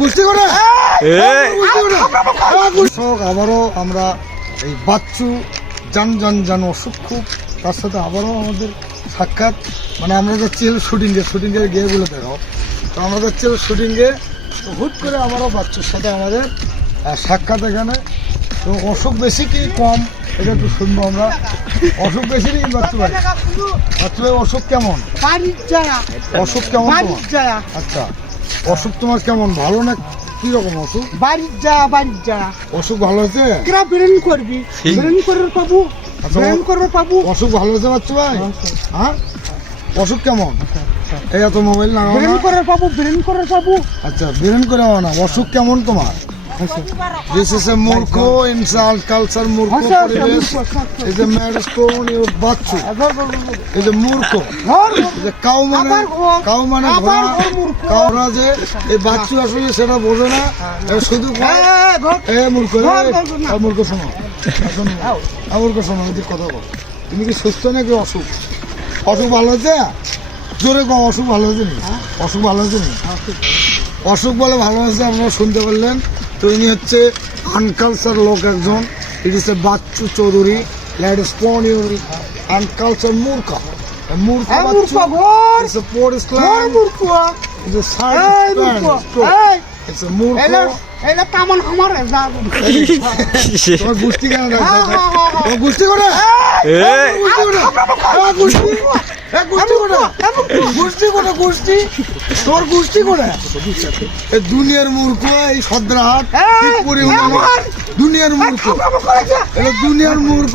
গোষ্ঠী করে আবারও আমরা এই বাচ্চু জান অসুখ খুব, তার সাথে আবারও আমাদের সাক্ষাৎ। মানে আমরা যাচ্ছি শুটিংয়ে গিয়ে বলে দেখাও। তো আমরা যাচ্ছি শুটিংয়ে, তো হুট করে আবারও বাচ্চুর সাথে আমাদের সাক্ষাৎ এখানে। তো অসুখ বেশি কি কম এটা একটু শুনবো আমরা। অসুখ বেশি নাকি বাচ্চু ভাই? বাচ্চু ভাই অসুখ কেমন? অসুখ কেমন তোমার? আচ্ছা, অসুখ তোমার কেমন, ভালো না কি রকম অসুখ? অসুখ ভালো হয়েছে? অসুখ ভালো হয়েছে বাচ্চু ভাই? হ্যাঁ, অসুখ কেমন? এই এত মোবাইল না, আচ্ছা বেরেন করে না। অসুখ কেমন তোমার? This is a murko insult culture, murko paribesh is a mad stone your bachu is a murko is a cow mane ঘোড়া কাওরা যে এই বাচ্চু আসলে সেটা বোঝে না, শুধু মূর্খ শোনো এদিক কথা বল। তুমি কি সুস্থ নাকি অসুখ? অসুখ ভালো হয়েছে? জোরে কম, অসুখ ভালো হয়েছে নি? অসুখ ভালো হয়েছে নি? অসুখ বলে ভালো হয়েছে, আপনারা শুনতে পারলেন। তো ইনি হচ্ছে আনকালচার লোক একজন। It is a Bacchu Chowdhury, let is spawn your uncultured মূর্খা Bacchu. It's a poor Islam, it's a side it's a মূর্খ। তোমার গোষ্ঠী কেন তোমার গোষ্ঠী করে দুনিয়ার মূর্খ এই সদ্রাহাট দুনিয়ার মূর্খ, দুনিয়ার মূর্খ।